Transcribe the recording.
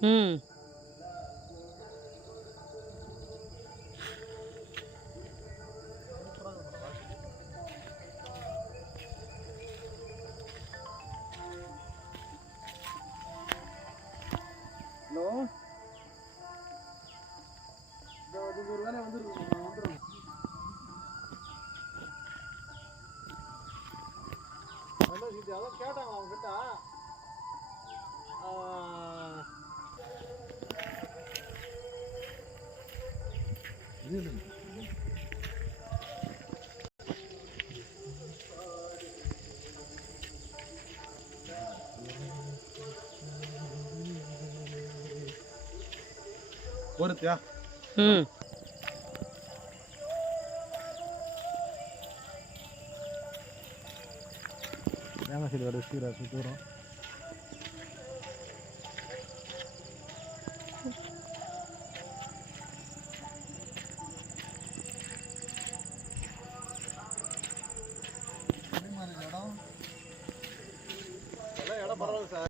ம். ஹலோ, அதுக்கு ஒரு வேலை வந்துருக்கோம், நான் வந்துடுறேன். அதான் கேட்டாங்க அவங்க கிட்ட. ஒருத்தியா ம். தேங்காய் சீடு வர வச்சுக்கிறா சுத்தூரம். இடம் பரவாயில்ல சார்.